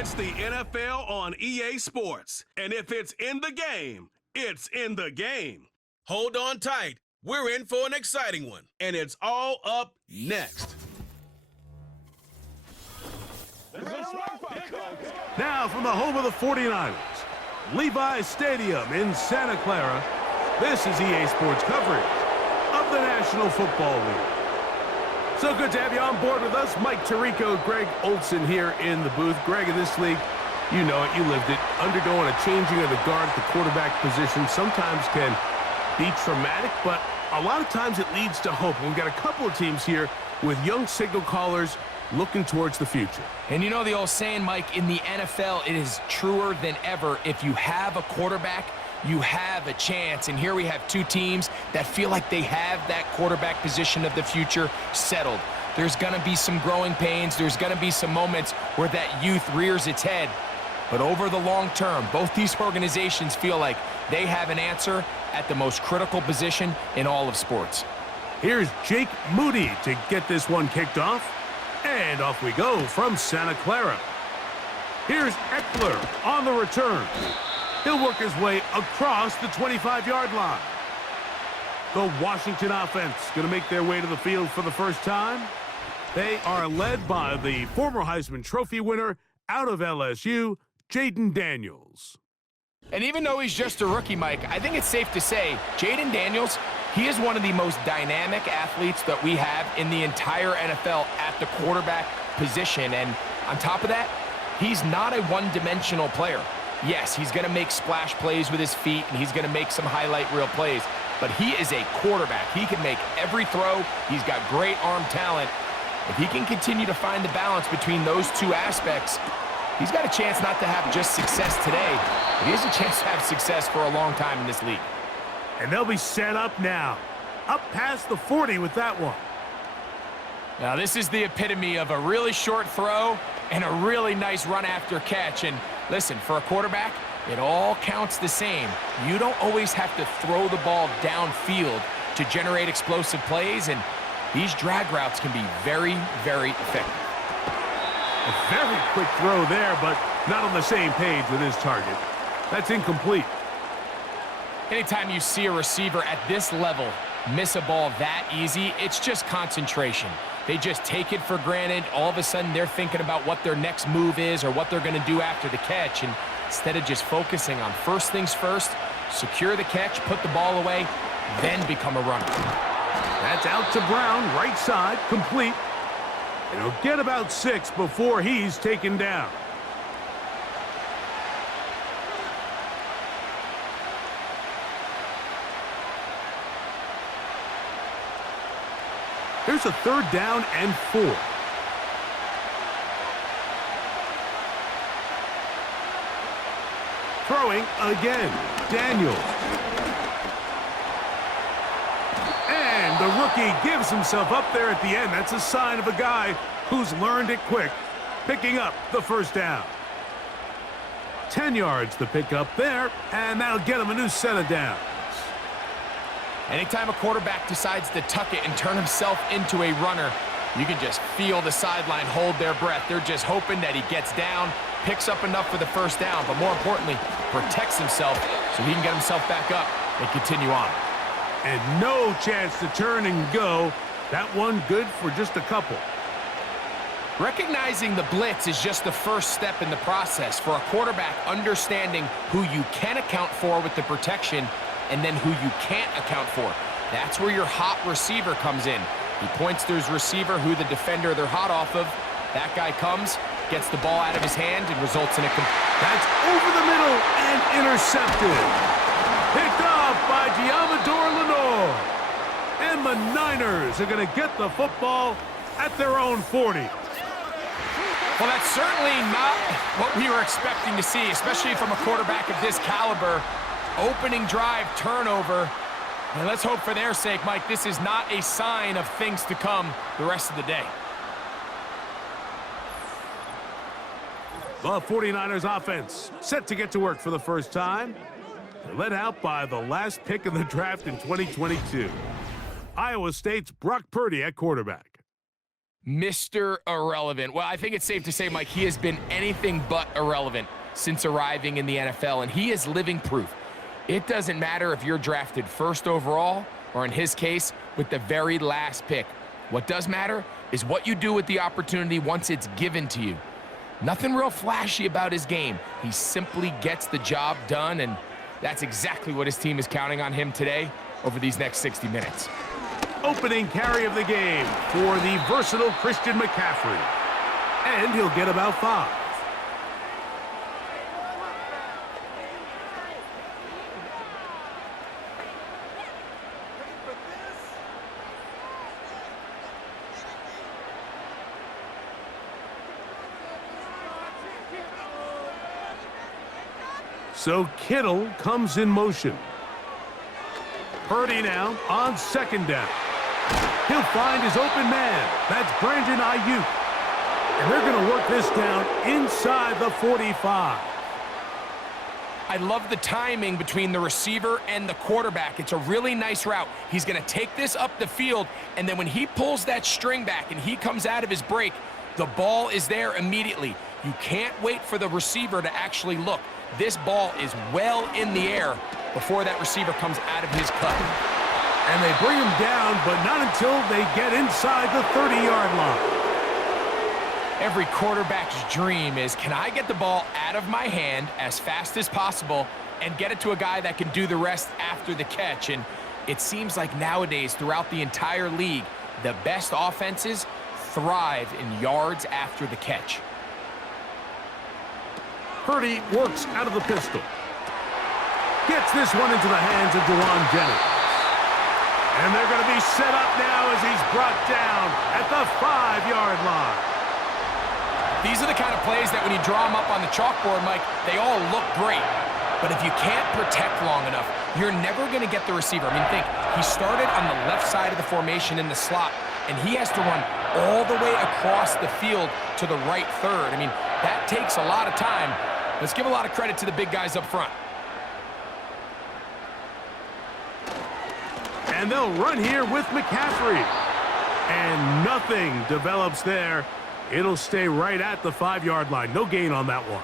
It's the NFL on EA Sports. And if it's in the game, it's in the game. Hold on tight. We're in for an exciting one. And it's all up next. Now from the home of the 49ers, Levi's Stadium in Santa Clara, this is EA Sports coverage of the National Football League. So good to have you on board with us. Mike Tirico, Greg Olson here in the booth. Greg, in this league, you know it, you lived it. Undergoing a changing of the guard at the quarterback position sometimes can be traumatic, but a lot of times it leads to hope. We've got a couple of teams here with young signal callers looking towards the future. And you know the old saying, Mike, in the NFL, it is truer than ever. If you have a quarterback, you have a chance. And here we have two teams that feel like they have that quarterback position of the future settled. There's going to be some growing pains. There's going to be some moments where that youth rears its head. But over the long term, both these organizations feel like they have an answer at the most critical position in all of sports. Here's Jake Moody to get this one kicked off. And off we go from Santa Clara. Here's Eckler on the return. He'll work his way across the 25-yard line. The Washington offense going to make their way to the field for the first time. They are led by the former Heisman Trophy winner out of LSU, Jaden Daniels. And even though he's just a rookie, Mike, I think it's safe to say Jaden Daniels, he is one of the most dynamic athletes that we have in the entire NFL at the quarterback position. And on top of that, he's not a one-dimensional player. Yes, he's going to make splash plays with his feet, and he's going to make some highlight reel plays. But he is a quarterback. He can make every throw. He's got great arm talent. If he can continue to find the balance between those two aspects, he's got a chance not to have just success today, but he has a chance to have success for a long time in this league. And they'll be set up now. Up past the 40 with that one. Now, this is the epitome of a really short throw and a really nice run after catch. And listen, for a quarterback, it all counts the same. You don't always have to throw the ball downfield to generate explosive plays, and these drag routes can be very, very effective. A very quick throw there, but not on the same page with his target. That's incomplete. Anytime you see a receiver at this level miss a ball that easy, it's just concentration. They just take it for granted. All of a sudden, they're thinking about what their next move is or what they're going to do after the catch. And instead of just focusing on first things first, secure the catch, put the ball away, then become a runner. That's out to Brown, right side, complete. And he'll get about 6 before he's taken down. Here's a 3rd down and 4. Throwing again, Daniels. And the rookie gives himself up there at the end. That's a sign of a guy who's learned it quick, picking up the 1st down. 10 yards to pick up there, and that'll get him a new set of downs. Anytime a quarterback decides to tuck it and turn himself into a runner, you can just feel the sideline hold their breath. They're just hoping that he gets down, picks up enough for the 1st down, but more importantly, protects himself so he can get himself back up and continue on. And no chance to turn and go. That one good for just a couple. Recognizing the blitz is just the first step in the process for a quarterback, understanding who you can account for with the protection and then who you can't account for. That's where your hot receiver comes in. He points to his receiver, who the defender they're hot off of. That guy comes, gets the ball out of his hand, and results in a... That's over the middle and intercepted. Picked off by Giamador Lenore. And the Niners are going to get the football at their own 40. Well, that's certainly not what we were expecting to see, especially from a quarterback of this caliber. Opening drive turnover. And let's hope for their sake, Mike, this is not a sign of things to come the rest of the day. The 49ers offense set to get to work for the first time. They're led out by the last pick in the draft in 2022. Iowa State's Brock Purdy at quarterback. Mr. Irrelevant. Well, I think it's safe to say, Mike, he has been anything but irrelevant since arriving in the NFL, and he is living proof. It doesn't matter if you're drafted first overall, or in his case, with the very last pick. What does matter is what you do with the opportunity once it's given to you. Nothing real flashy about his game. He simply gets the job done, and that's exactly what his team is counting on him today over these next 60 minutes. Opening carry of the game for the versatile Christian McCaffrey. And he'll get about 5. So Kittle comes in motion. Purdy now on 2nd down. He'll find his open man. That's Brandon Ayuk. And they're going to work this down inside the 45. I love the timing between the receiver and the quarterback. It's a really nice route. He's going to take this up the field, and then when he pulls that string back and he comes out of his break, the ball is there immediately. You can't wait for the receiver to actually look. This ball is well in the air before that receiver comes out of his cut. And they bring him down, but not until they get inside the 30-yard line. Every quarterback's dream is, can I get the ball out of my hand as fast as possible and get it to a guy that can do the rest after the catch? And it seems like nowadays, throughout the entire league, the best offenses thrive in yards after the catch. Purdy works out of the pistol. Gets this one into the hands of Dewan Jennings. And they're going to be set up now as he's brought down at the 5-yard line. These are the kind of plays that when you draw them up on the chalkboard, Mike, they all look great. But if you can't protect long enough, you're never going to get the receiver. I mean, think, he started on the left side of the formation in the slot, and he has to run all the way across the field to the right third. I mean, that takes a lot of time. Let's give a lot of credit to the big guys up front. And they'll run here with McCaffrey. And nothing develops there. It'll stay right at the 5-yard line. No gain on that one.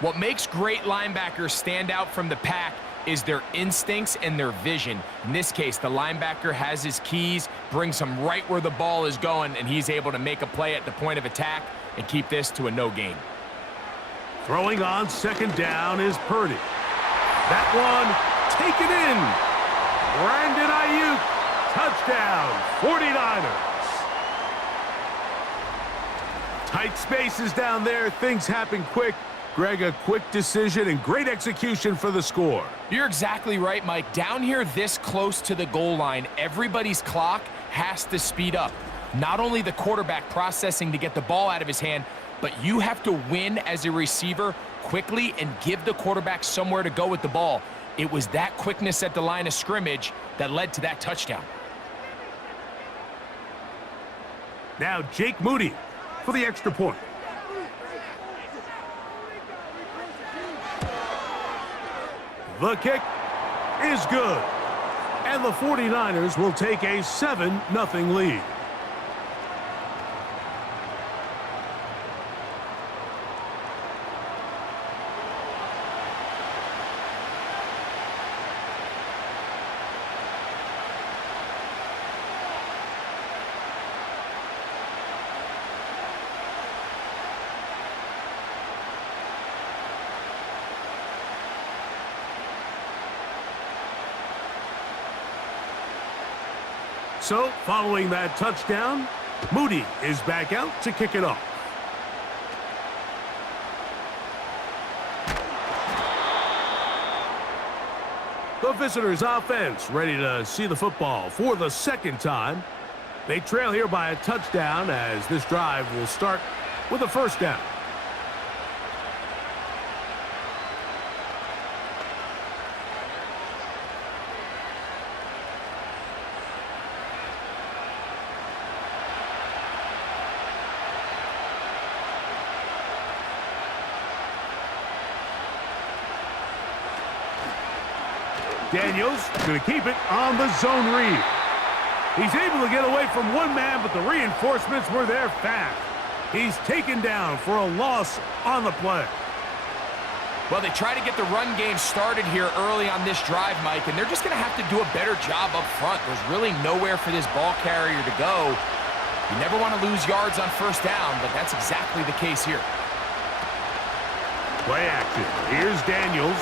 What makes great linebackers stand out from the pack is their instincts and their vision. In this case, the linebacker has his keys, brings him right where the ball is going, and he's able to make a play at the point of attack and keep this to a no gain. Throwing on 2nd down is Purdy. That one taken in. Brandon Ayuk, touchdown, 49ers. Tight spaces down there. Things happen quick. Greg, a quick decision and great execution for the score. You're exactly right, Mike. Down here this close to the goal line, everybody's clock has to speed up. Not only the quarterback processing to get the ball out of his hand, but you have to win as a receiver quickly and give the quarterback somewhere to go with the ball. It was that quickness at the line of scrimmage that led to that touchdown. Now Jake Moody for the extra point. The kick is good. And the 49ers will take a 7-0 lead. So, following that touchdown, Moody is back out to kick it off. The visitors' offense ready to see the football for the 2nd time. They trail here by a touchdown as this drive will start with a 1st down. Daniels going to keep it on the zone read. He's able to get away from one man, but the reinforcements were there fast. He's taken down for a loss on the play. Well, they try to get the run game started here early on this drive, Mike, and they're just going to have to do a better job up front. There's really nowhere for this ball carrier to go. You never want to lose yards on first down, but that's exactly the case here. Play action. Here's Daniels.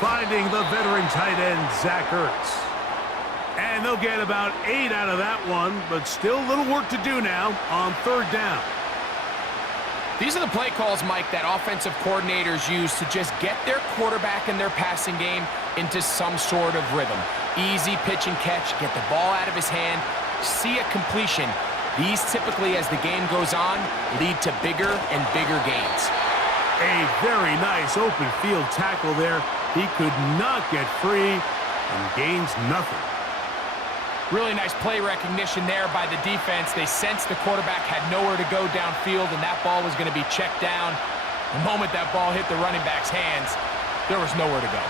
Finding the veteran tight end, Zach Ertz. And they'll get about 8 out of that one, but still a little work to do now on third down. These are the play calls, Mike, that offensive coordinators use to just get their quarterback and their passing game into some sort of rhythm. Easy pitch and catch, get the ball out of his hand, see a completion. These typically, as the game goes on, lead to bigger and bigger gains. A very nice open field tackle there. He could not get free and gains nothing. Really nice play recognition there by the defense. They sensed the quarterback had nowhere to go downfield, and that ball was going to be checked down. The moment that ball hit the running back's hands, there was nowhere to go.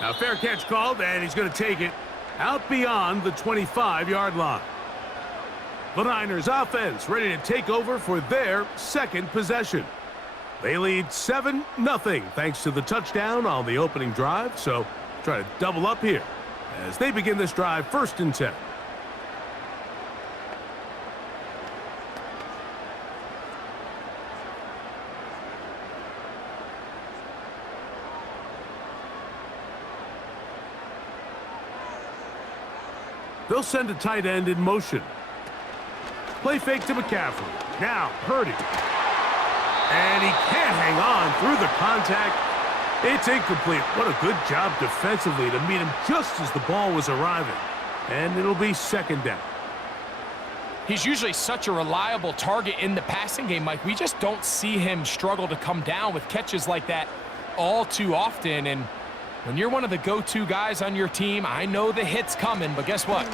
Now, fair catch called, and he's going to take it out beyond the 25-yard line. The Niners offense ready to take over for their second possession. They lead 7-0 thanks to the touchdown on the opening drive, so try to double up here as they begin this drive 1st and 10. They'll send a tight end in motion. Play fake to McCaffrey. Now Purdy. And he can't hang on through the contact. It's incomplete. What a good job defensively to meet him just as the ball was arriving. And it'll be 2nd down. He's usually such a reliable target in the passing game, Mike. We just don't see him struggle to come down with catches like that all too often. And when you're one of the go-to guys on your team, I know the hit's coming, but guess what?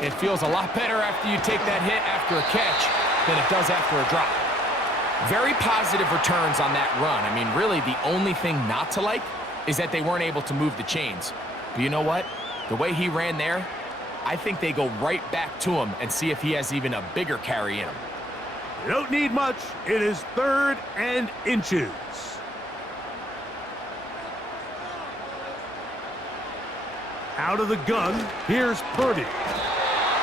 It feels a lot better after you take that hit after a catch than it does after a drop. Very positive returns on that run. I mean, really, the only thing not to like is that they weren't able to move the chains. But you know what? The way he ran there, I think they go right back to him and see if he has even a bigger carry in him. You don't need much. It is 3rd and inches. Out of the gun, here's Purdy.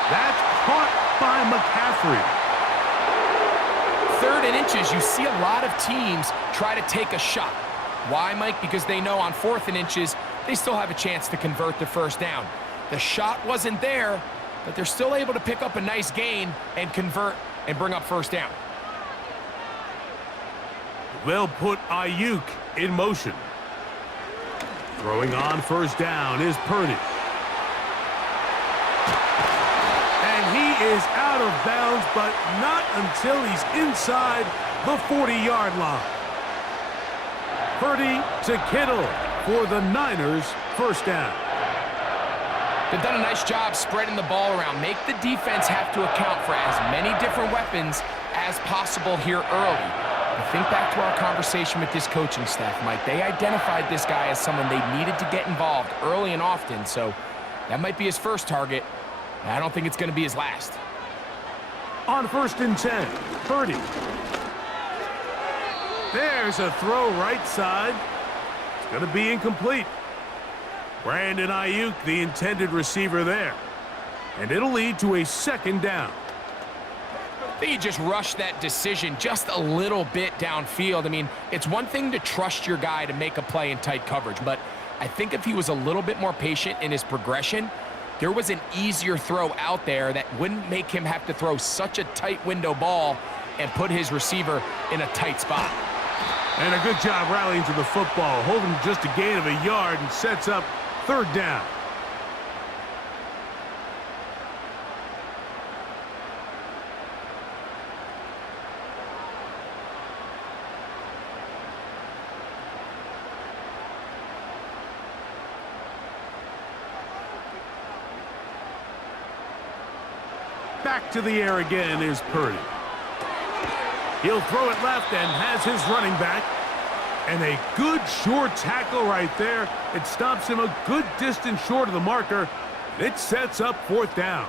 That's caught by McCaffrey. 3rd and inches, you see a lot of teams try to take a shot. Why, Mike? Because they know on 4th and inches, they still have a chance to convert the first down. The shot wasn't there, but they're still able to pick up a nice gain and convert and bring up first down. They'll put Ayuk in motion. Throwing on 1st down is Purdy. Is out of bounds, but not until he's inside the 40-yard line. Purdy to Kittle for the Niners' 1st down. They've done a nice job spreading the ball around. Make the defense have to account for as many different weapons as possible here early. But think back to our conversation with this coaching staff, Mike. They identified this guy as someone they needed to get involved early and often, so that might be his first target. I don't think it's going to be his last. On 1st and 10, Purdy. There's a throw right side. It's going to be incomplete. Brandon Ayuk, the intended receiver there. And it'll lead to a 2nd down. I think he just rushed that decision just a little bit downfield. I mean, it's one thing to trust your guy to make a play in tight coverage, but I think if he was a little bit more patient in his progression, there was an easier throw out there that wouldn't make him have to throw such a tight window ball and put his receiver in a tight spot. And a good job rallying to the football, holding just a gain of a yard and sets up 3rd down. Back to the air again is Purdy. He'll throw it left and has his running back. And a good short tackle right there. It stops him a good distance short of the marker. It sets up 4th down.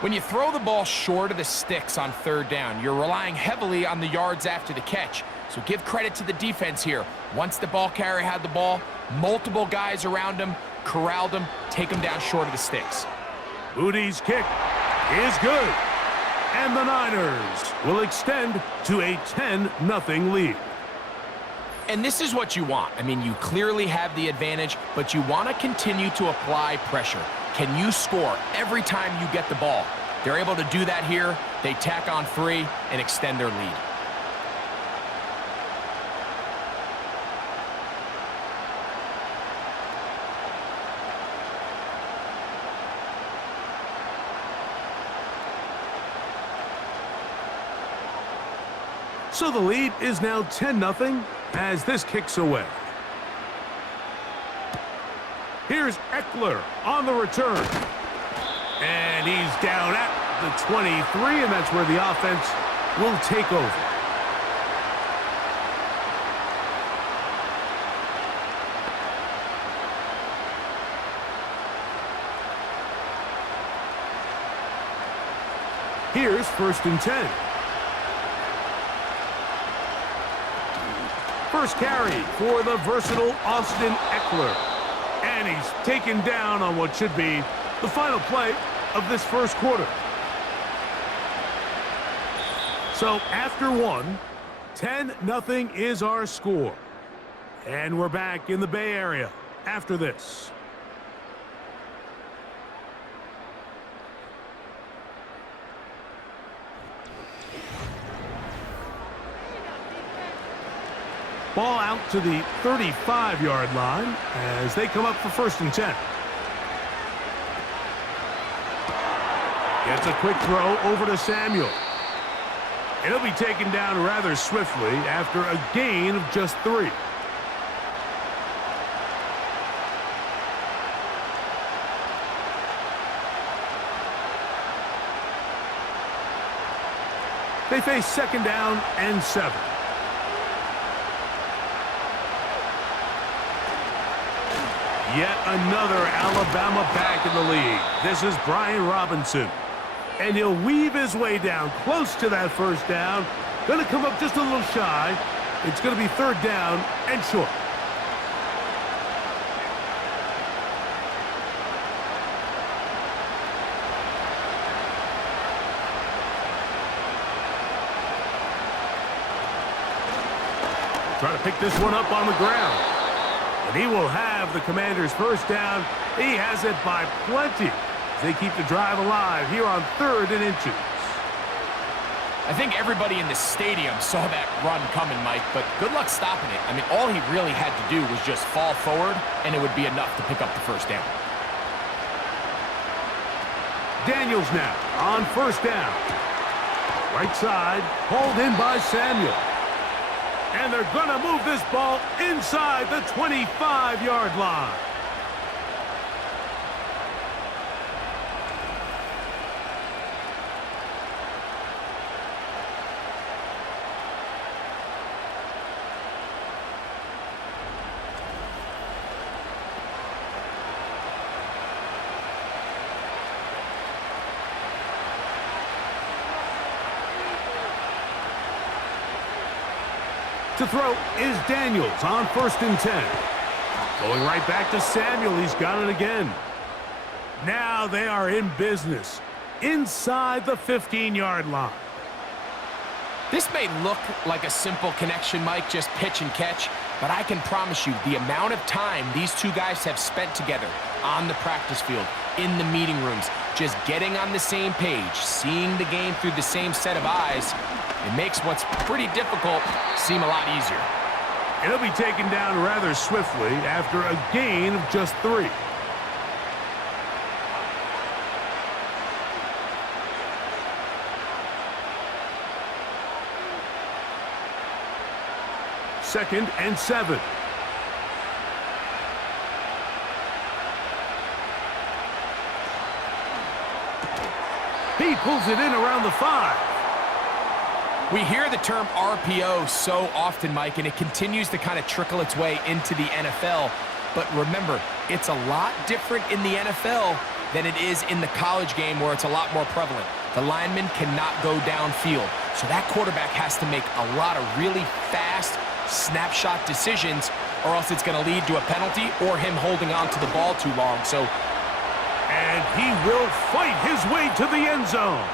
When you throw the ball short of the sticks on 3rd down, you're relying heavily on the yards after the catch. So give credit to the defense here. Once the ball carrier had the ball, multiple guys around him, corralled him, take him down short of the sticks. Moody's kick is good. And the Niners will extend to a 10-0 lead. And this is what you want. I mean, you clearly have the advantage, but you want to continue to apply pressure. Can you score every time you get the ball? They're able to do that here. They tack on 3 and extend their lead. So the lead is now 10-0 as this kicks away. Here's Eckler on the return. And he's down at the 23, and that's where the offense will take over. Here's 1st and 10. First carry for the versatile Austin Eckler. And he's taken down on what should be the final play of this first quarter. So after 1, 10-0 is our score. And we're back in the Bay Area after this. Ball out to the 35-yard line as they come up for 1st and 10. Gets a quick throw over to Samuel. It'll be taken down rather swiftly after a gain of just 3. They face 2nd down and 7. Yet another Alabama back in the league. This is Brian Robinson. And he'll weave his way down close to that 1st down. Going to come up just a little shy. It's going to be 3rd down and short. Try to pick this one up on the ground. And he will have the Commanders' 1st down. He has it by plenty. They keep the drive alive here on 3rd and inches. I think everybody in the stadium saw that run coming, Mike, but good luck stopping it. I mean, all he really had to do was just fall forward, and it would be enough to pick up the 1st down. Daniels now on 1st down. Right side, hauled in by Samuel. And they're going to move this ball inside the 25-yard line. To throw is Daniels on 1st and 10. Going right back to Samuel. He's got it again. Now they are in business inside the 15-yard line. This may look like a simple connection, Mike, just pitch and catch, but I can promise you the amount of time these two guys have spent together on the practice field, in the meeting rooms, just getting on the same page, seeing the game through the same set of eyes, it makes what's pretty difficult seem a lot easier. It'll be taken down rather swiftly after a gain of just 3. Second and 7. He pulls it in around the 5. We hear the term RPO so often, Mike, and it continues to kind of trickle its way into the NFL. But remember, it's a lot different in the NFL than it is in the college game where it's a lot more prevalent. The lineman cannot go downfield, so that quarterback has to make a lot of really fast snapshot decisions, or else it's going to lead to a penalty or him holding on to the ball too long. And he will fight his way to the end zone.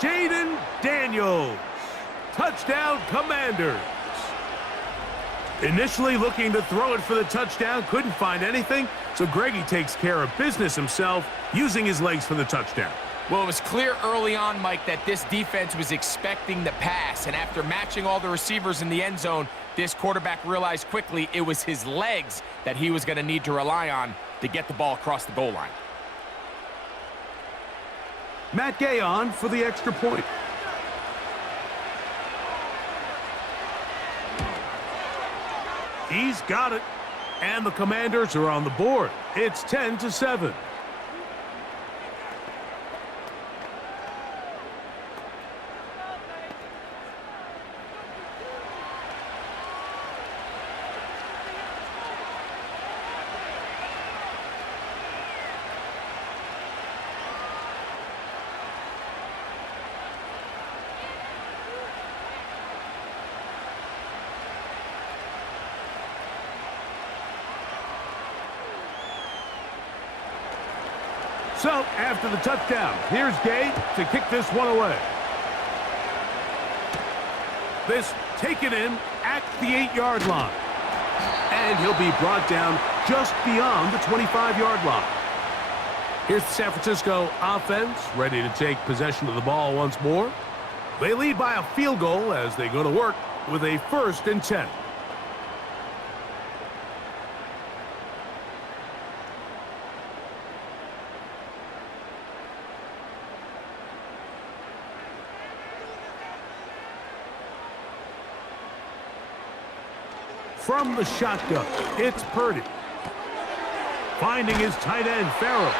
Jaden Daniels. Touchdown, Commanders. Initially looking to throw it for the touchdown, couldn't find anything, so Greggy takes care of business himself, using his legs for the touchdown. Well, it was clear early on, Mike, that this defense was expecting the pass, and after matching all the receivers in the end zone, this quarterback realized quickly it was his legs that he was going to need to rely on to get the ball across the goal line. Matt Gay on for the extra point. He's got it. And the Commanders are on the board. It's 10-7. So, after the touchdown, here's Gay to kick this one away. This taken in at the 8-yard line. And he'll be brought down just beyond the 25-yard line. Here's the San Francisco offense, ready to take possession of the ball once more. They lead by a field goal as they go to work with a 1st and 10. From the shotgun, it's Purdy. Finding his tight end, Farrell.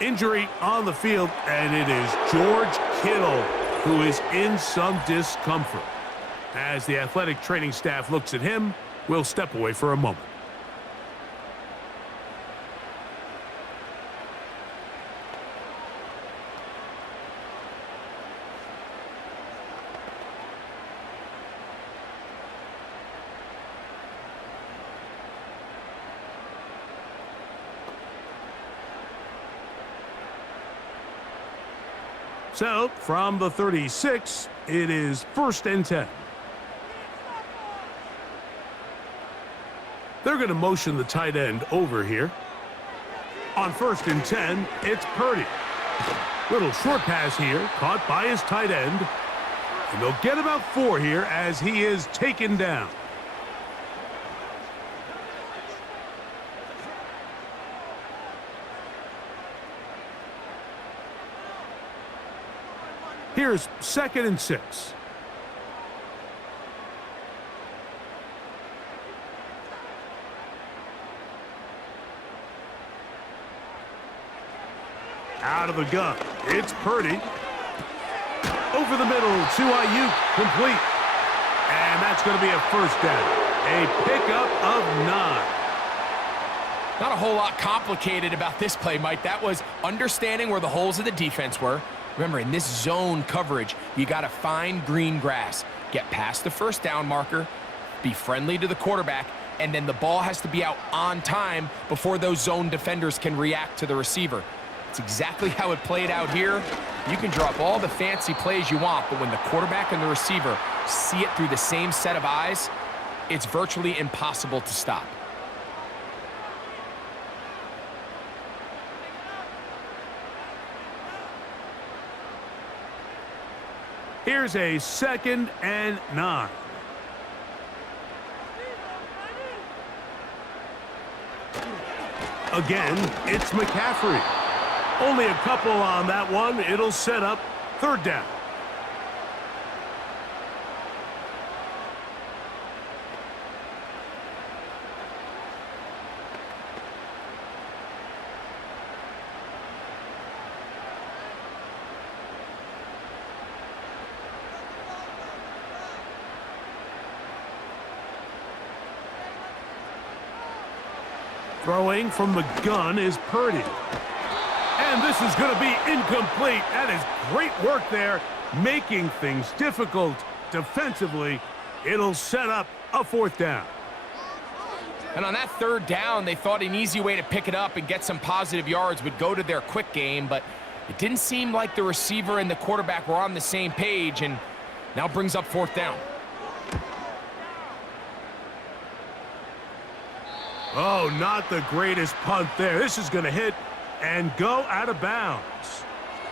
Injury on the field, and it is George Kittle who is in some discomfort. As the athletic training staff looks at him, we'll step away for a moment. So, from the 36, it is 1st and 10. They're going to motion the tight end over here. On 1st and 10, it's Purdy. Little short pass here, caught by his tight end. And they'll get about 4 here as he is taken down. Here's 2nd and 6. Out of the gun, it's Purdy. Over the middle to Ayuk, complete. And that's going to be a 1st down. A pickup of 9. Not a whole lot complicated about this play, Mike. That was understanding where the holes of the defense were. Remember, in this zone coverage, you got to find green grass. Get past the 1st down marker, be friendly to the quarterback, and then the ball has to be out on time before those zone defenders can react to the receiver. It's exactly how it played out here. You can draw up all the fancy plays you want, but when the quarterback and the receiver see it through the same set of eyes, it's virtually impossible to stop. Here's a 2nd and 9. Again, it's McCaffrey. Only a couple on that one. It'll set up 3rd down. Throwing from the gun is Purdy. And this is going to be incomplete. That is great work there, making things difficult defensively. It'll set up a 4th down. And on that 3rd down, they thought an easy way to pick it up and get some positive yards would go to their quick game, but it didn't seem like the receiver and the quarterback were on the same page, and now brings up 4th down. Oh, not the greatest punt there. This is going to hit and go out of bounds.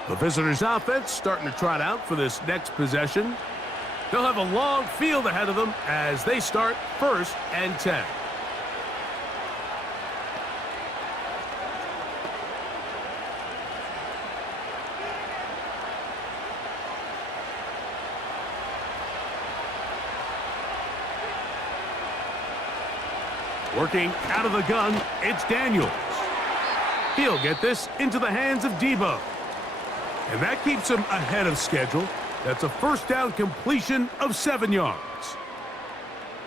The visitors' offense starting to trot out for this next possession. They'll have a long field ahead of them as they start 1st and 10. Working out of the gun, it's Daniels. He'll get this into the hands of Debo. And that keeps him ahead of schedule. That's a 1st down completion of 7 yards.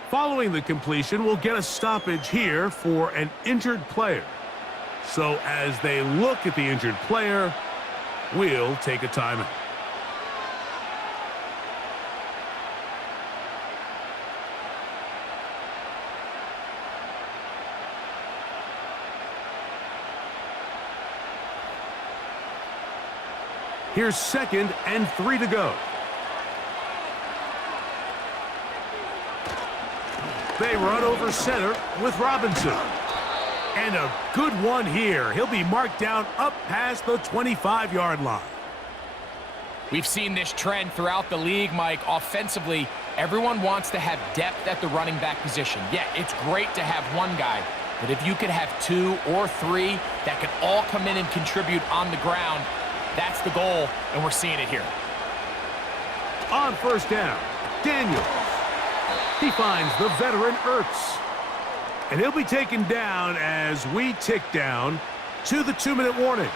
Following the completion, we'll get a stoppage here for an injured player. So as they look at the injured player, we'll take a timeout. Here's 2nd and 3 to go. They run over center with Robinson. And a good one here. He'll be marked down up past the 25-yard line. We've seen this trend throughout the league, Mike. Offensively, everyone wants to have depth at the running back position. Yeah, it's great to have one guy, but if you could have 2 or 3 that could all come in and contribute on the ground, that's the goal, and we're seeing it here. On 1st down, Daniels. He finds the veteran Ertz. And he'll be taken down as we tick down to the 2-minute warning.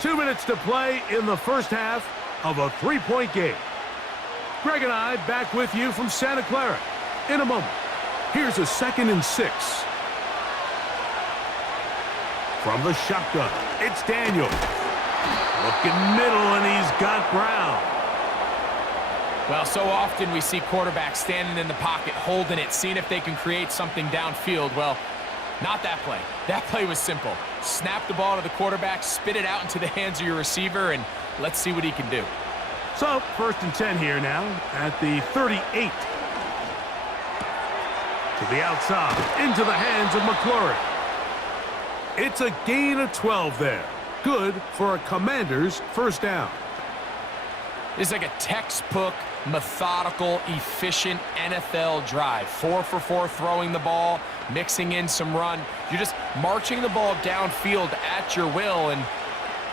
2 minutes to play in the 1st half of a 3-point game. Greg and I back with you from Santa Clara in a moment. Here's a 2nd and 6. From the shotgun, it's Daniels. Looking middle, and he's got Brown. Well, so often we see quarterbacks standing in the pocket, holding it, seeing if they can create something downfield. Well, not that play. That play was simple. Snap the ball to the quarterback, spit it out into the hands of your receiver, and let's see what he can do. So, 1st and 10 here now at the 38. To the outside, into the hands of McClure. It's a gain of 12 there. Good for a Commander's 1st down. This is like a textbook, methodical, efficient NFL drive. 4 for 4 throwing the ball, mixing in some run. You're just marching the ball downfield at your will, and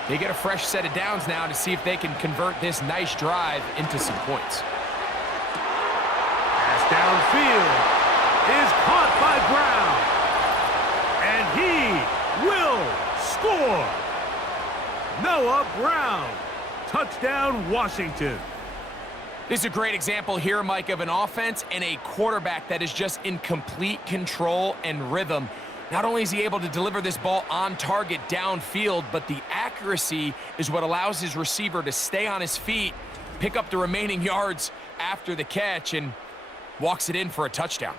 they get a fresh set of downs now to see if they can convert this nice drive into some points. Pass downfield is caught by Brown. And he will score. Noah Brown. Touchdown, Washington. This is a great example here, Mike, of an offense and a quarterback that is just in complete control and rhythm. Not only is he able to deliver this ball on target downfield, but the accuracy is what allows his receiver to stay on his feet, pick up the remaining yards after the catch, and walks it in for a touchdown.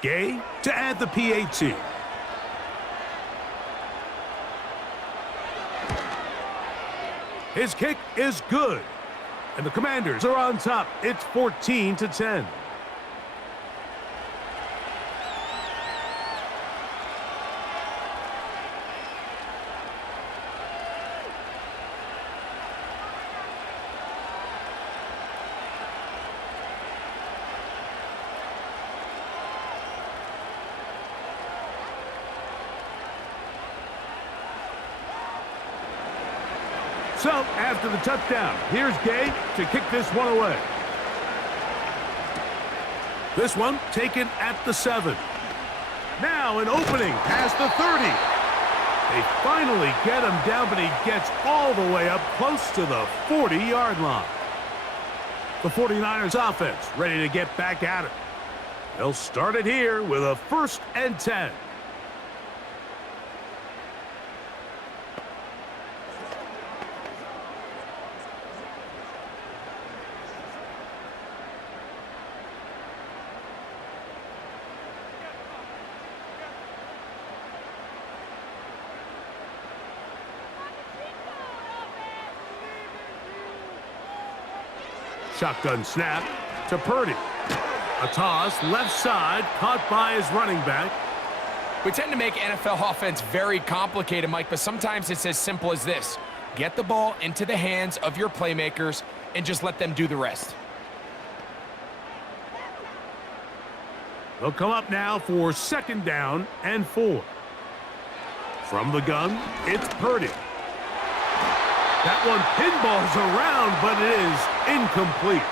Gay to add the PAT. His kick is good. And the Commanders are on top. It's 14-10. So, after the touchdown, here's Gay to kick this one away. This one taken at the 7. Now an opening past the 30. They finally get him down, but he gets all the way up close to the 40-yard line. The 49ers offense ready to get back at it. They'll start it here with a 1st and 10. Shotgun snap to Purdy. A toss, left side, caught by his running back. We tend to make NFL offense very complicated, Mike, but sometimes it's as simple as this. Get the ball into the hands of your playmakers and just let them do the rest. They'll come up now for 2nd down and 4. From the gun, it's Purdy. That one pinballs around, but it is incomplete.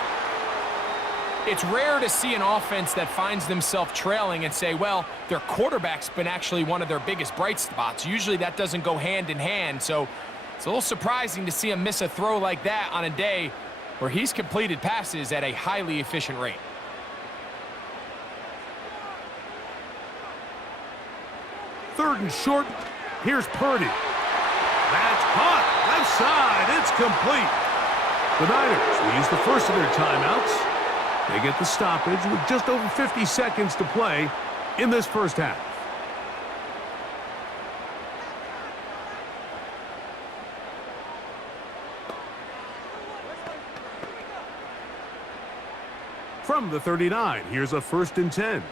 It's rare to see an offense that finds themselves trailing and say, well, their quarterback's been actually one of their biggest bright spots. Usually that doesn't go hand in hand, so it's a little surprising to see him miss a throw like that on a day where he's completed passes at a highly efficient rate. Third and short, here's Purdy. That's caught, left side, it's complete. The Niners will use the first of their timeouts. They get the stoppage with just over 50 seconds to play in this first half. From the 39, here's a 1st and 10.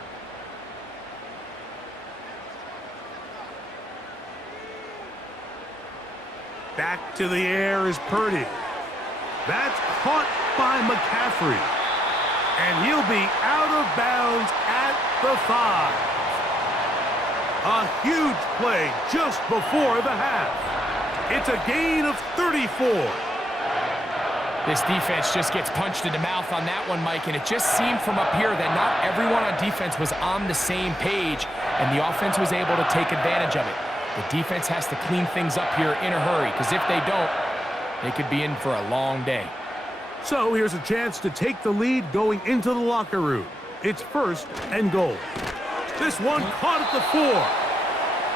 Back to the air is Purdy. That's caught by McCaffrey. And he'll be out of bounds at the 5. A huge play just before the half. It's a gain of 34. This defense just gets punched in the mouth on that one, Mike, and it just seemed from up here that not everyone on defense was on the same page, and the offense was able to take advantage of it. The defense has to clean things up here in a hurry, because if they don't, they could be in for a long day. So here's a chance to take the lead going into the locker room. It's 1st and goal. This one caught at the 4.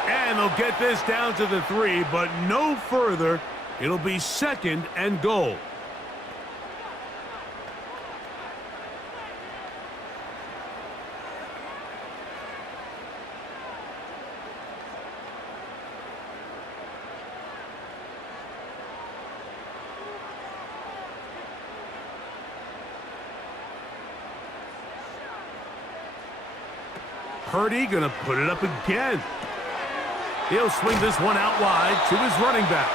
And they'll get this down to the 3, but no further. It'll be 2nd and goal. Purdy gonna put it up again. He'll swing this one out wide to his running back.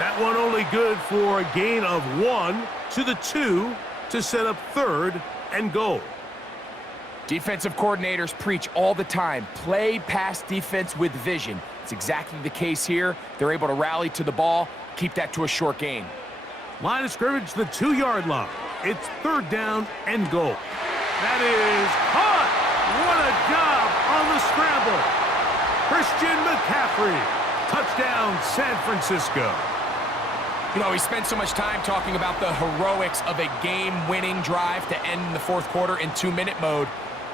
That one only good for a gain of 1 to the 2 to set up 3rd and goal. Defensive coordinators preach all the time, play pass defense with vision. It's exactly the case here. They're able to rally to the ball, keep that to a short gain. Line of scrimmage, the 2-yard line. It's 3rd down and goal. That is caught. What a job on the scramble. Christian McCaffrey. Touchdown, San Francisco. You know, we spent so much time talking about the heroics of a game-winning drive to end the 4th quarter in 2-minute mode.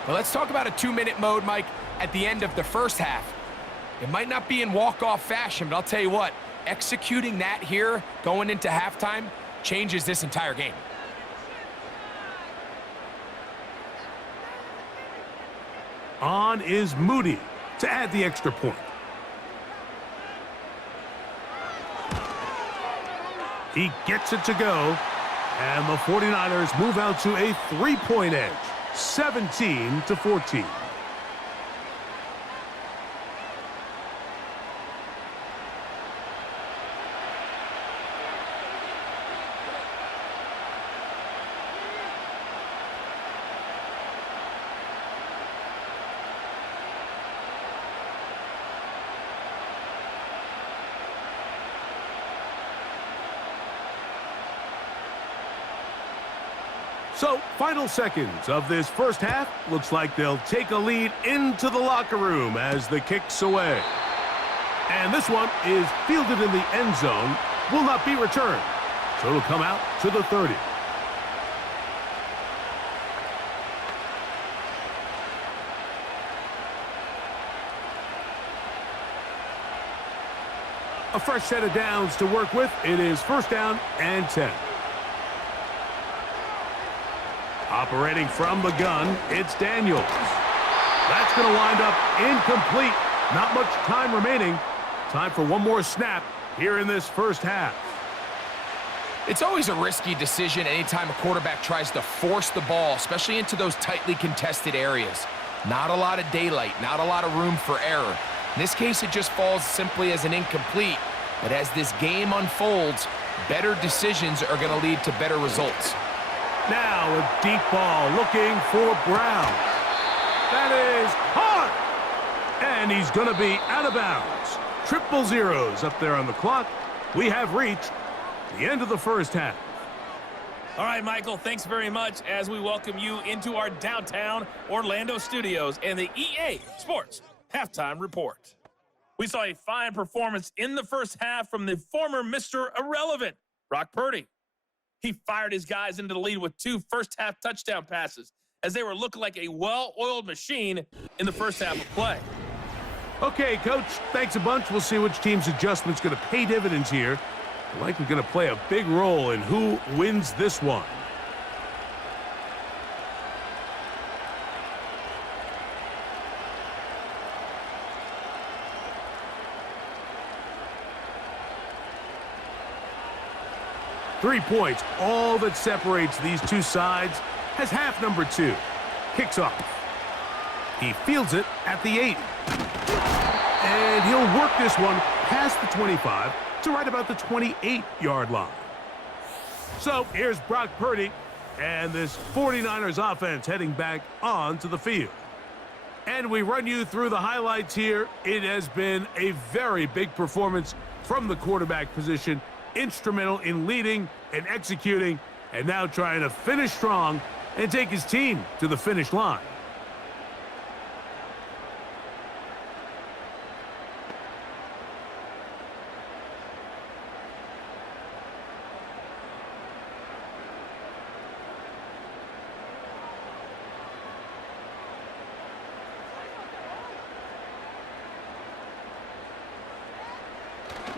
But let's talk about a 2-minute mode, Mike, at the end of the first half. It might not be in walk-off fashion, but I'll tell you what, executing that here going into halftime changes this entire game. On is Moody to add the extra point. He gets it to go, and the 49ers move out to a 3-point edge, 17-14. So, final seconds of this first half. Looks like they'll take a lead into the locker room as the kick's away. And this one is fielded in the end zone, will not be returned. So it'll come out to the 30. A fresh set of downs to work with. It is first down and 10. Operating from the gun, it's Daniels. That's going to wind up incomplete. Not much time remaining. Time for one more snap here in this first half. It's always a risky decision anytime a quarterback tries to force the ball, especially into those tightly contested areas. Not a lot of daylight, not a lot of room for error. In this case, it just falls simply as an incomplete. But as this game unfolds, better decisions are going to lead to better results. Now a deep ball looking for Brown. That is caught! And he's going to be out of bounds. Triple zeros up there on the clock. We have reached the end of the first half. All right, Michael, thanks very much as we welcome you into our downtown Orlando studios and the EA Sports Halftime Report. We saw a fine performance in the first half from the former Mr. Irrelevant, Brock Purdy. He fired his guys into the lead with 2 first-half touchdown passes as they were looking like a well-oiled machine in the first half of play. Okay, Coach, thanks a bunch. We'll see which team's adjustment's going to pay dividends here. Likely going to play a big role in who wins this one. Three points, all that separates these two sides, has half number 2. Kicks off. He fields it at the 8. And he'll work this one past the 25 to right about the 28-yard line. So here's Brock Purdy and this 49ers offense heading back onto the field. And we run you through the highlights here. It has been a very big performance from the quarterback position, instrumental in leading and executing, and now trying to finish strong and take his team to the finish line.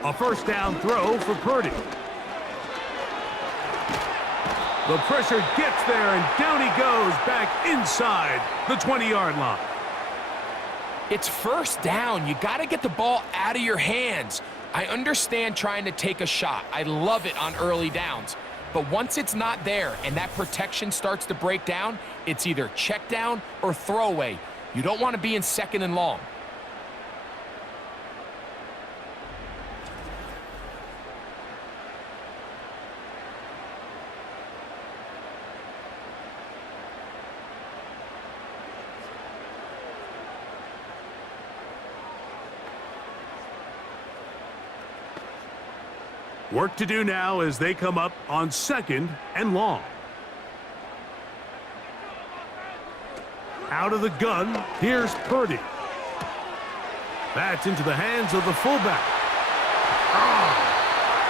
A first down throw for Purdy. The pressure gets there, and down he goes back inside the 20-yard line. It's first down. You got to get the ball out of your hands. I understand trying to take a shot. I love it on early downs. But once it's not there and that protection starts to break down, it's either check down or throwaway. You don't want to be in second and long. Work to do now as they come up on second and long. Out of the gun, here's Purdy. That's into the hands of the fullback. Oh,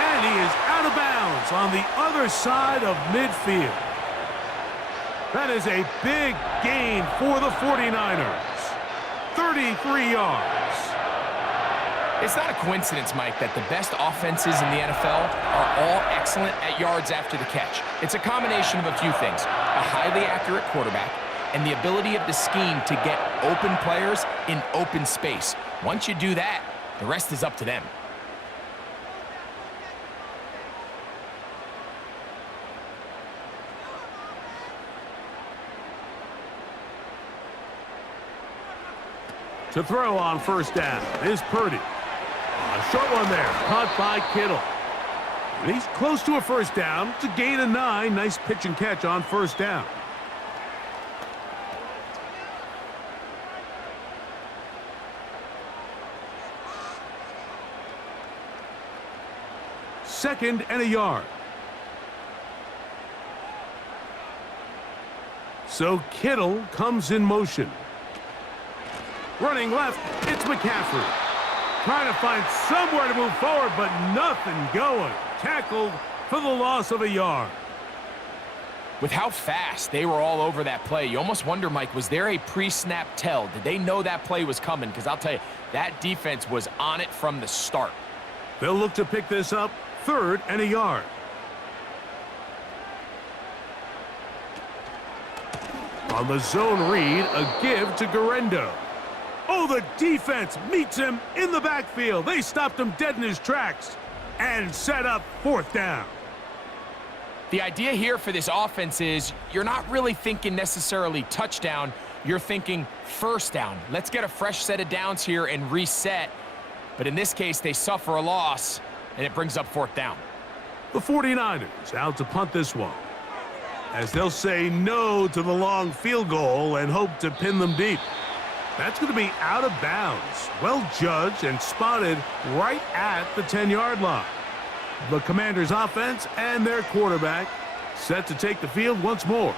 and he is out of bounds on the other side of midfield. That is a big gain for the 49ers. 33 yards. It's not a coincidence, Mike, that the best offenses in the NFL are all excellent at yards after the catch. It's a combination of a few things: a highly accurate quarterback and the ability of the scheme to get open players in open space. Once you do that, the rest is up to them. To throw on first down is Purdy. A short one there, caught by Kittle. And he's close to a first down. It's a gain of 9. Nice pitch and catch on first down. Second and a yard. So Kittle comes in motion. Running left, it's McCaffrey. Trying to find somewhere to move forward, but nothing going. Tackled for the loss of a yard. With how fast they were all over that play, you almost wonder, Mike, was there a pre-snap tell? Did they know that play was coming? Because I'll tell you, that defense was on it from the start. They'll look to pick this up, 3rd and a yard. On the zone read, a give to Garendo. Oh, the defense meets him in the backfield. They stopped him dead in his tracks and set up 4th down. The idea here for this offense is you're not really thinking necessarily touchdown. You're thinking 1st down. Let's get a fresh set of downs here and reset. But in this case, they suffer a loss, and it brings up 4th down. The 49ers out to punt this one, as they'll say no to the long field goal and hope to pin them deep. That's going to be out of bounds. Well judged and spotted right at the 10-yard line. The Commanders' offense and their quarterback set to take the field once more.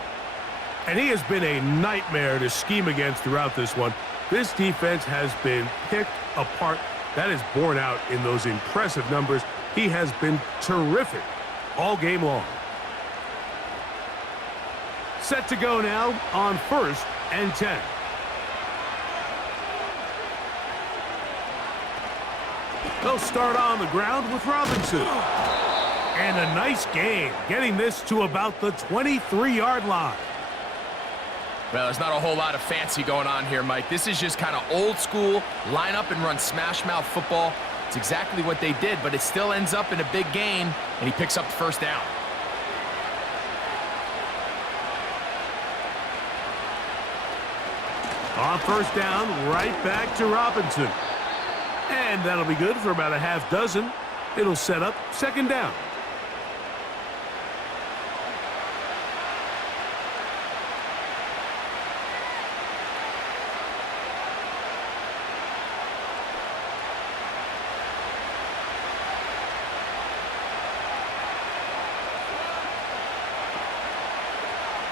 And he has been a nightmare to scheme against throughout this one. This defense has been picked apart. That is borne out in those impressive numbers. He has been terrific all game long. Set to go now on 1st and 10. They'll start on the ground with Robinson. And a nice game, getting this to about the 23-yard line. Well, there's not a whole lot of fancy going on here, Mike. This is just kind of old school, line up and run smash mouth football. It's exactly what they did, but it still ends up in a big game, and he picks up the 1st down. On 1st down, right back to Robinson. And that'll be good for about a half dozen. It'll set up 2nd down.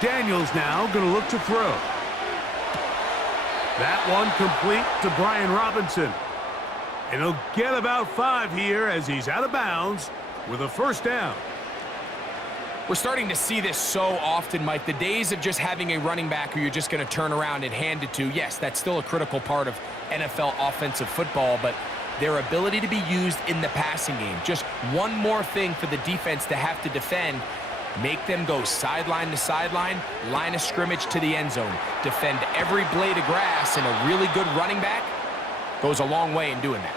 Daniels now going to look to throw. That one complete to Brian Robinson. And he'll get about 5 here as he's out of bounds with a 1st down. We're starting to see this so often, Mike. The days of just having a running back who you're just going to turn around and hand it to, yes, that's still a critical part of NFL offensive football, but their ability to be used in the passing game, just one more thing for the defense to have to defend, make them go sideline to sideline, line of scrimmage to the end zone, defend every blade of grass, and a really good running back goes a long way in doing that.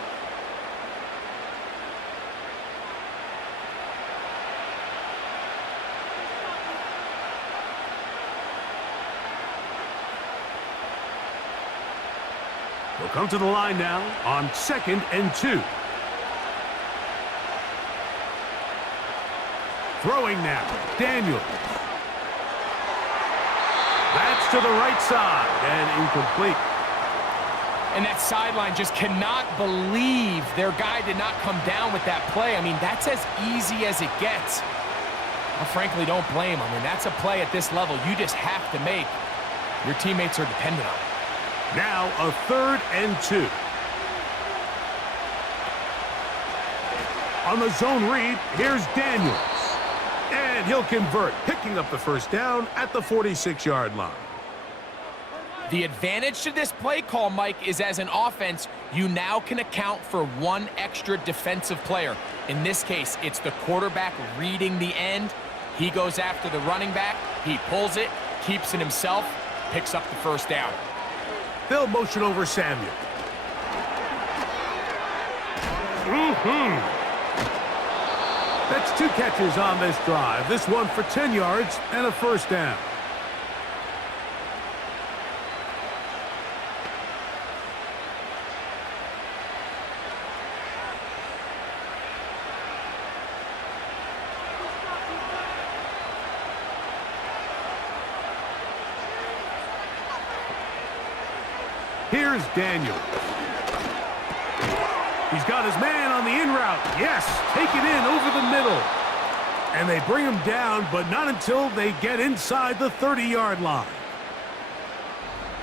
We'll come to the line now on 2nd and 2. Throwing now, Daniels. That's to the right side and incomplete. And that sideline just cannot believe their guy did not come down with that play. I mean, that's as easy as it gets. I frankly don't blame him. I mean, that's a play at this level you just have to make. Your teammates are dependent on it. Now a 3rd and 2. On the zone read, here's Daniels. And he'll convert, picking up the 1st down at the 46-yard line. The advantage to this play call, Mike, is as an offense, you now can account for 1 extra defensive player. In this case, it's the quarterback reading the end. He goes after the running back. He pulls it, keeps it himself, picks up the 1st down. They'll motion over Samuel. That's 2 catches on this drive. This one for 10 yards and a 1st down. Here's Daniels. He's got his man on the in route. Yes, take it in over the middle. And they bring him down, but not until they get inside the 30-yard line.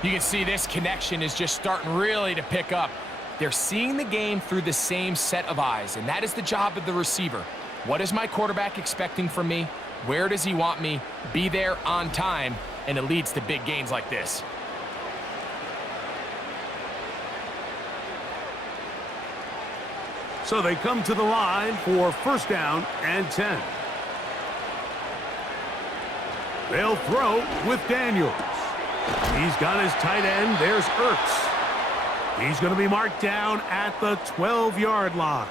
You can see this connection is just starting really to pick up. They're seeing the game through the same set of eyes, and that is the job of the receiver. What is my quarterback expecting from me? Where does he want me? Be there on time, and it leads to big gains like this. So they come to the line for first down and 10. They'll throw with Daniels. He's got his tight end. There's Ertz. He's going to be marked down at the 12-yard line.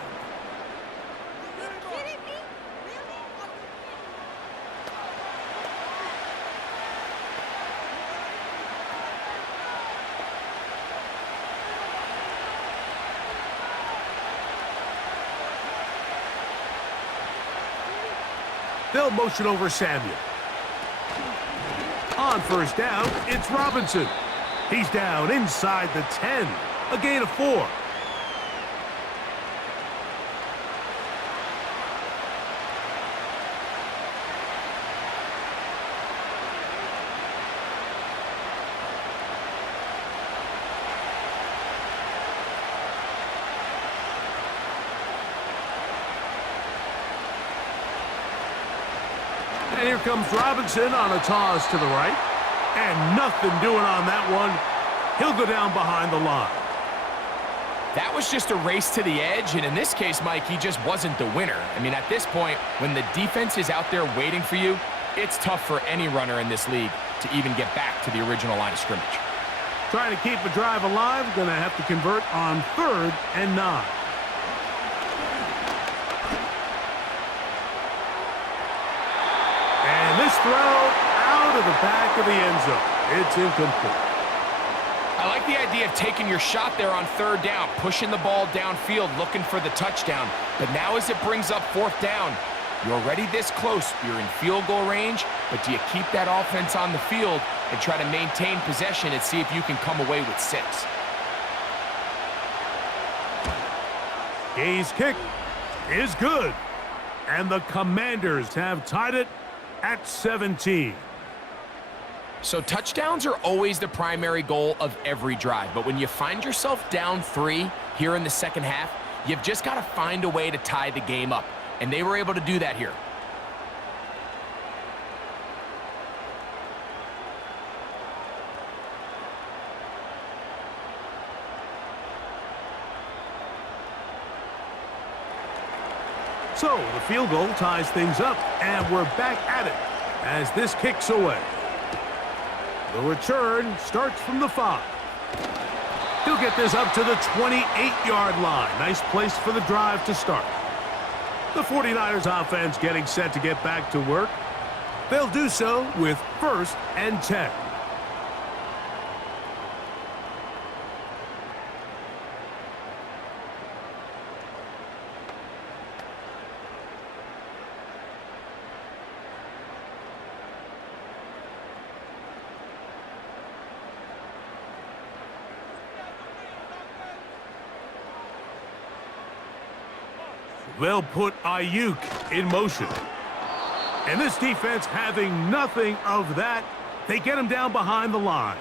They'll motion over Samuel. On first down, it's Robinson. He's down inside the 10. A gain of 4. And here comes Robinson on a toss to the right. And nothing doing on that one. He'll go down behind the line. That was just a race to the edge, and in this case, Mike, he just wasn't the winner. I mean, at this point, when the defense is out there waiting for you, it's tough for any runner in this league to even get back to the original line of scrimmage. Trying to keep a drive alive, going to have to convert on 3rd and 9. And this throw out of the back of the end zone. It's incomplete. I like the idea of taking your shot there on 3rd down, pushing the ball downfield, looking for the touchdown. But now as it brings up 4th down, you're already this close. You're in field goal range, but do you keep that offense on the field and try to maintain possession and see if you can come away with 6? Gay's kick is good. And the Commanders have tied it at 17. So touchdowns are always the primary goal of every drive, but when you find yourself down 3 here in the second half, you've just got to find a way to tie the game up, and they were able to do that here. So the field goal ties things up, and we're back at it as this kicks away. The return starts from the 5. He'll get this up to the 28-yard line. Nice place for the drive to start. The 49ers offense getting set to get back to work. They'll do so with 1st and 10. They'll put Ayuk in motion. And this defense having nothing of that, they get him down behind the line.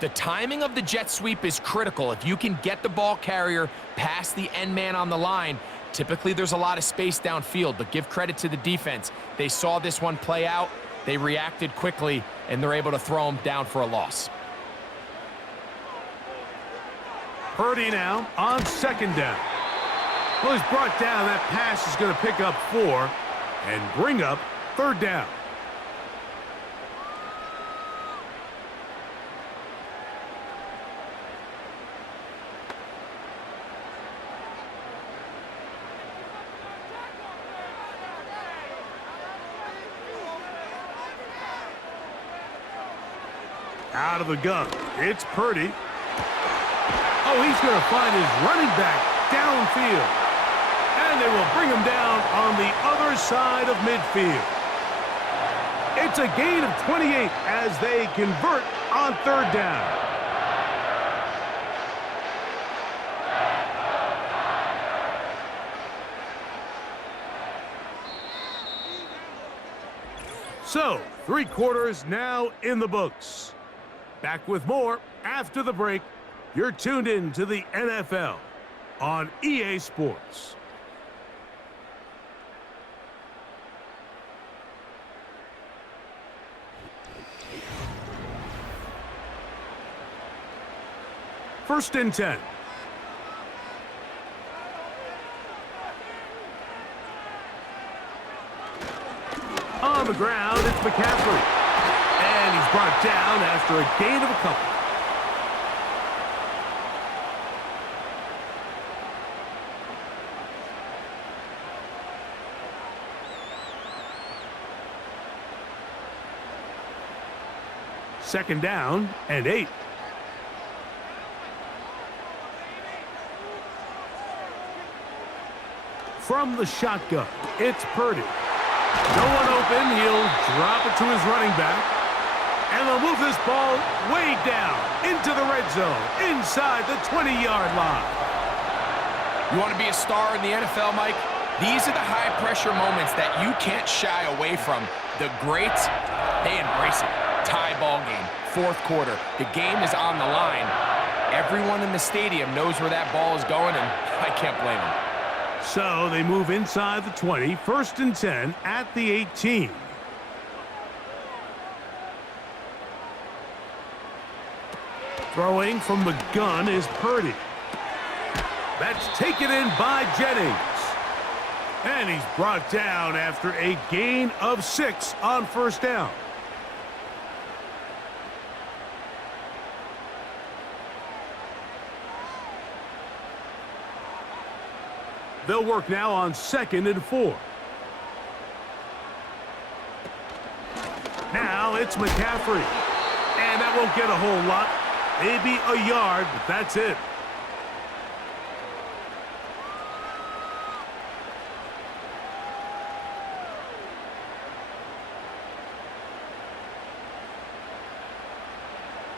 The timing of the jet sweep is critical. If you can get the ball carrier past the end man on the line, typically there's a lot of space downfield, but give credit to the defense. They saw this one play out, they reacted quickly, and they're able to throw him down for a loss. Purdy now on 2nd down. Well, he's brought down. That pass is going to pick up 4 and bring up 3rd down. Out of the gun, it's Purdy. Oh, he's going to find his running back downfield. And they will bring him down on the other side of midfield. It's a gain of 28 as they convert on 3rd down. So, 3 quarters now in the books. Back with more after the break You're tuned in to the NFL on EA Sports. First and 10. On the ground, it's McCaffrey. And he's brought down after a gain of a couple. Second down and 8. From the shotgun, it's Purdy. No one open, he'll drop it to his running back. And they'll move this ball way down into the red zone, inside the 20-yard line. You want to be a star in the NFL, Mike? These are the high-pressure moments that you can't shy away from. The greats, they embrace it. Tie ball game, fourth quarter. The game is on the line. Everyone in the stadium knows where that ball is going, and I can't blame them. So they move inside the 20, first and 10 at the 18. Throwing from the gun is Purdy. That's taken in by Jennings. And he's brought down after a gain of 6 on first down. They'll work now on 2nd and 4. Now it's McCaffrey. And that won't get a whole lot. Maybe a yard, but that's it.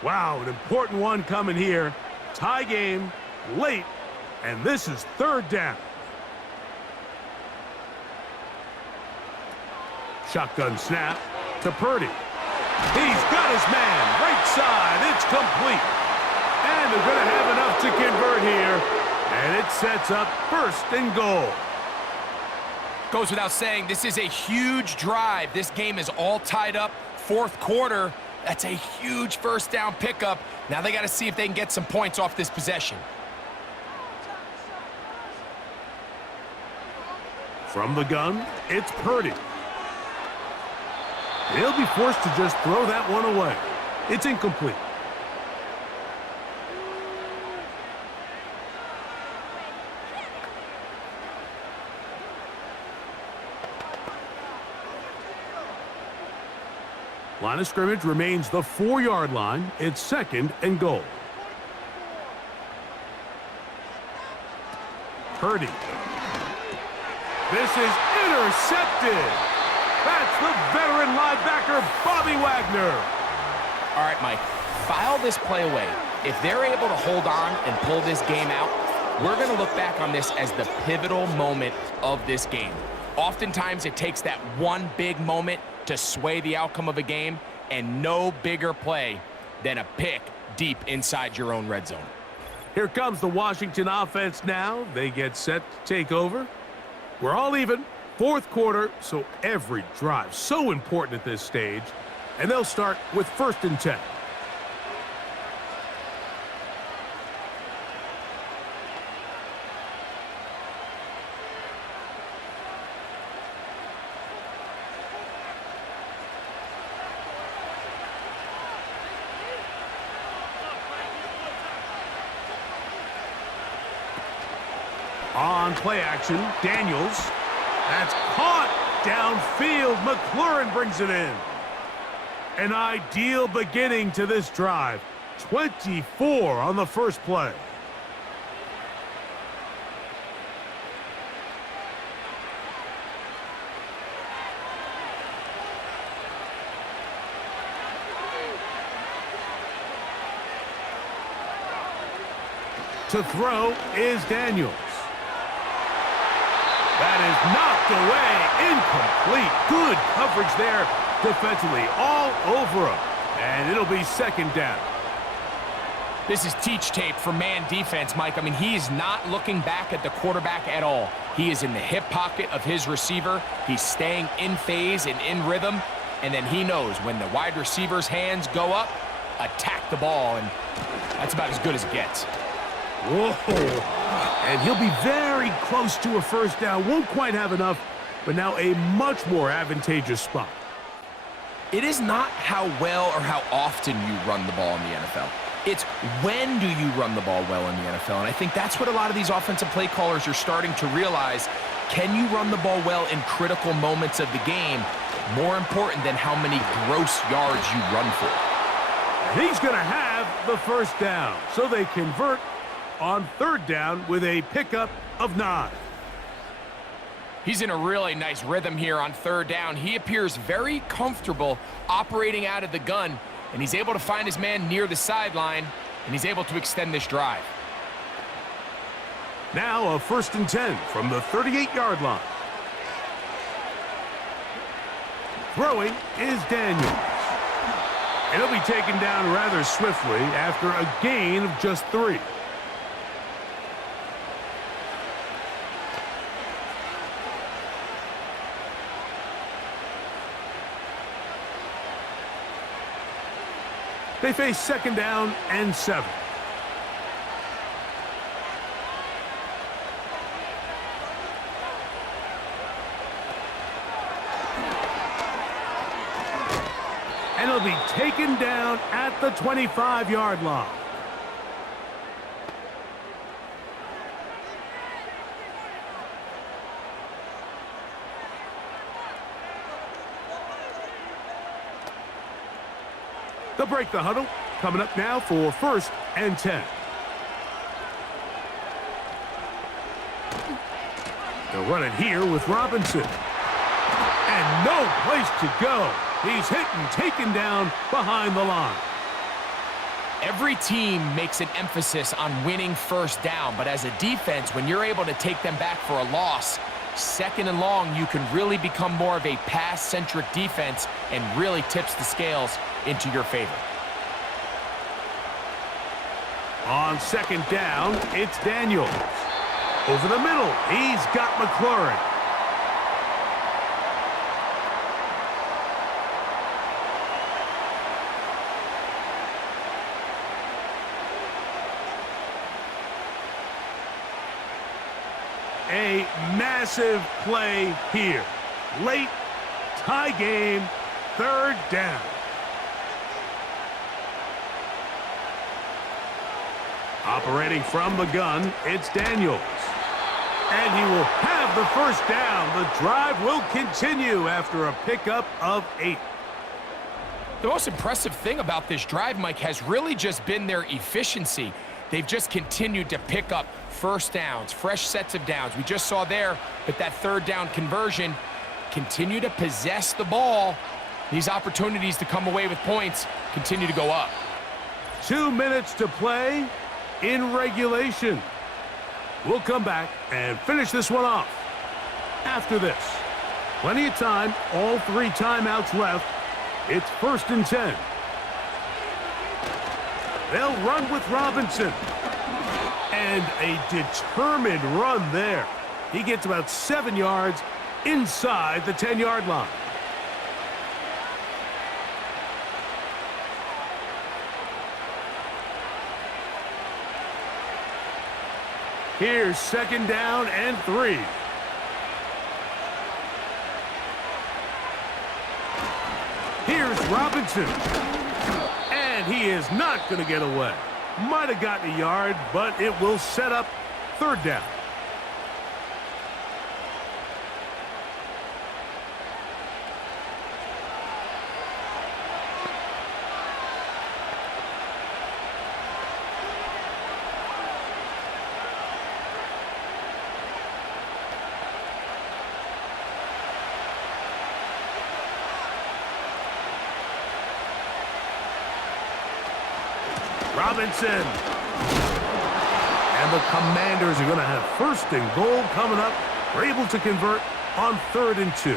Wow, an important one coming here. Tie game, late, and this is third down. Shotgun snap to Purdy. He's got his man, right side, it's complete. And they're going to have enough to convert here. And it sets up first and goal. Goes without saying, this is a huge drive. This game is all tied up. Fourth quarter, that's a huge first down pickup. Now they got to see if they can get some points off this possession. From the gun, it's Purdy. He'll be forced to just throw that one away. It's incomplete. Line of scrimmage remains the 4-yard line. It's 2nd and goal. Purdy. This is intercepted. That's the veteran linebacker, Bobby Wagner. All right, Mike, file this play away. If they're able to hold on and pull this game out, we're going to look back on this as the pivotal moment of this game. Oftentimes, it takes that one big moment to sway the outcome of a game, and no bigger play than a pick deep inside your own red zone. Here comes the Washington offense now. They get set to take over. We're all even. Fourth quarter, so every drive so important at this stage. And they'll start with 1st and 10. On play action, Daniels. That's caught downfield. McLaurin brings it in. An ideal beginning to this drive. 24 on the first play. To throw is Daniels. That is knocked away, incomplete. Good coverage there defensively, all over him. And it'll be 2nd down. This is teach tape for man defense, Mike. I mean, he is not looking back at the quarterback at all. He is in the hip pocket of his receiver. He's staying in phase and in rhythm. And then he knows when the wide receiver's hands go up, attack the ball, and that's about as good as it gets. Whoa. And he'll be very close to a first down. Won't quite have enough, but now a much more advantageous spot. It is not how well or how often you run the ball in the NFL. It's when do you run the ball well in the NFL, and I think that's what a lot of these offensive play callers are starting to realize. Can you run the ball well in critical moments of the game, more important than how many gross yards you run for? He's going to have the first down, so they convert on third down with a pickup of 9. He's in a really nice rhythm here on third down. He appears very comfortable operating out of the gun, and he's able to find his man near the sideline, and he's able to extend this drive. Now a 1st and 10 from the 38-yard line. Throwing is Daniels. And he'll be taken down rather swiftly after a gain of just 3. They face 2nd down and 7. And he'll be taken down at the 25-yard line. They'll break the huddle. Coming up now for 1st and 10. They'll run it here with Robinson. And no place to go. He's hit and taken down behind the line. Every team makes an emphasis on winning first down, but as a defense, when you're able to take them back for a loss, 2nd and long, you can really become more of a pass-centric defense and really tips the scales into your favor. On 2nd down, it's Daniels. Over the middle, he's got McLaurin. A massive play here. Late, tie game, 3rd down. Operating from the gun, it's Daniels. And he will have the first down. The drive will continue after a pickup of 8. The most impressive thing about this drive, Mike, has really just been their efficiency. They've just continued to pick up first downs, fresh sets of downs. We just saw there with that 3rd down conversion, continue to possess the ball. These opportunities to come away with points continue to go up. 2 minutes to play in regulation. We'll come back and finish this one off after this. Plenty of time, all 3 timeouts left. It's 1st and 10. They'll run with Robinson. And a determined run there. He gets about 7 yards inside the 10-yard line. Here's 2nd down and 3. Here's Robinson. And he is not going to get away. Might have gotten a yard, but it will set up 3rd down. Robinson. And the Commanders are going to have 1st and goal coming up. We're able to convert on 3rd and 2.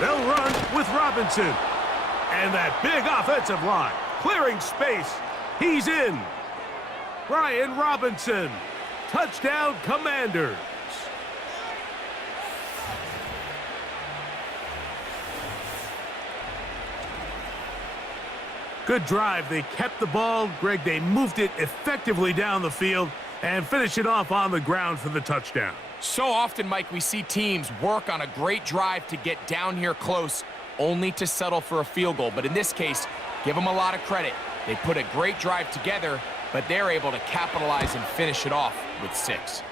They'll run with Robinson. And that big offensive line, clearing space. He's in. Brian Robinson. Touchdown, Commanders. Good drive. They kept the ball. Greg, they moved it effectively down the field and finished it off on the ground for the touchdown. So often, Mike, we see teams work on a great drive to get down here close, only to settle for a field goal. But in this case, give them a lot of credit. They put a great drive together, but they're able to capitalize and finish it off with 6.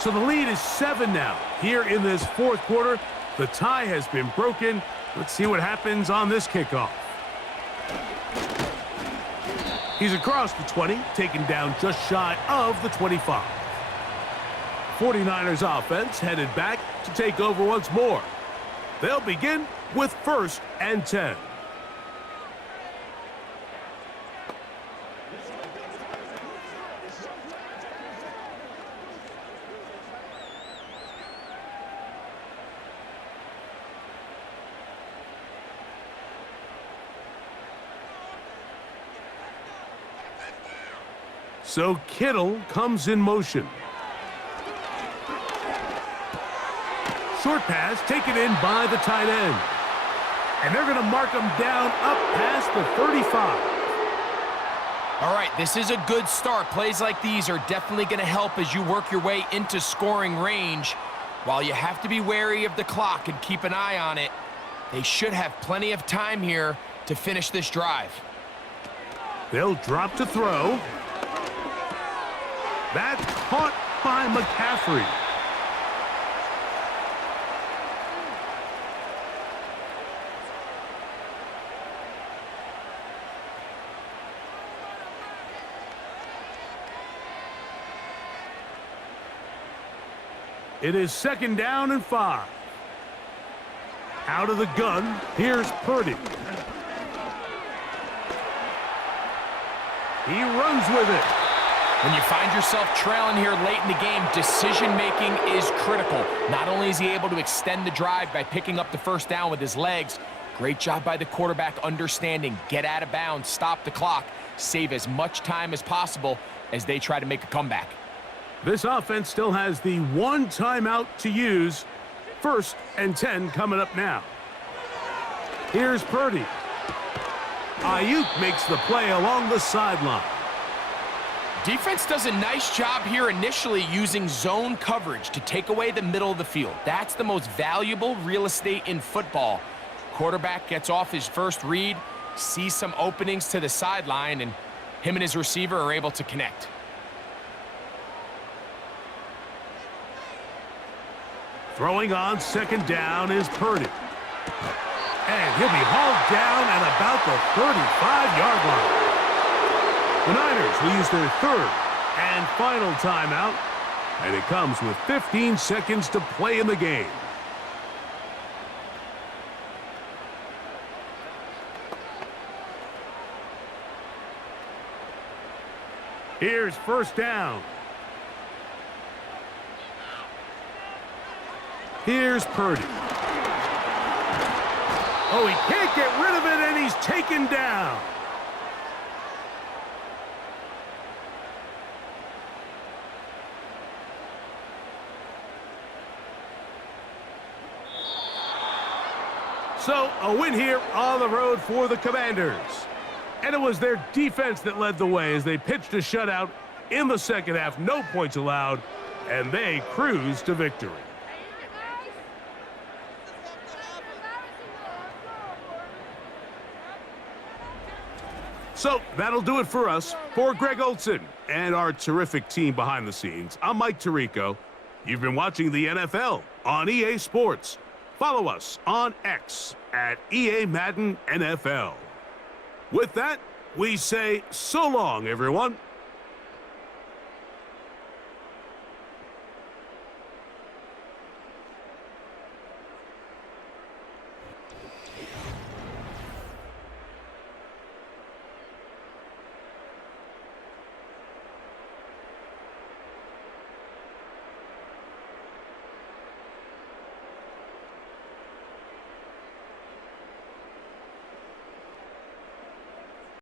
So the lead is 7 now. Here in this fourth quarter, the tie has been broken. Let's see what happens on this kickoff. He's across the 20, taken down just shy of the 25. 49ers offense headed back to take over once more. They'll begin with 1st and 10. So Kittle comes in motion. Short pass taken in by the tight end. And they're going to mark him down up past the 35. All right, this is a good start. Plays like these are definitely going to help as you work your way into scoring range. While you have to be wary of the clock and keep an eye on it, they should have plenty of time here to finish this drive. They'll drop to throw. That's caught by McCaffrey. It is 2nd down and 5. Out of the gun, here's Purdy. He runs with it. When you find yourself trailing here late in the game, decision-making is critical. Not only is he able to extend the drive by picking up the 1st down with his legs, great job by the quarterback understanding, get out of bounds, stop the clock, save as much time as possible as they try to make a comeback. This offense still has the 1 timeout to use. 1st and 10 coming up now. Here's Purdy. Ayuk makes the play along the sideline. Defense does a nice job here initially using zone coverage to take away the middle of the field. That's the most valuable real estate in football. Quarterback gets off his first read, sees some openings to the sideline, and him and his receiver are able to connect. Throwing on 2nd down is Purdy. And he'll be hauled down at about the 35-yard line. The Niners will use their 3rd and final timeout, and it comes with 15 seconds to play in the game. Here's 1st down. Here's Purdy. Oh, he can't get rid of it, and he's taken down. So, a win here on the road for the Commanders. And it was their defense that led the way as they pitched a shutout in the 2nd half. No points allowed, and they cruised to victory. So, that'll do it for us. For Greg Olson and our terrific team behind the scenes, I'm Mike Tirico. You've been watching the NFL on EA Sports. Follow us on X at EA Madden NFL. With that, we say so long, everyone.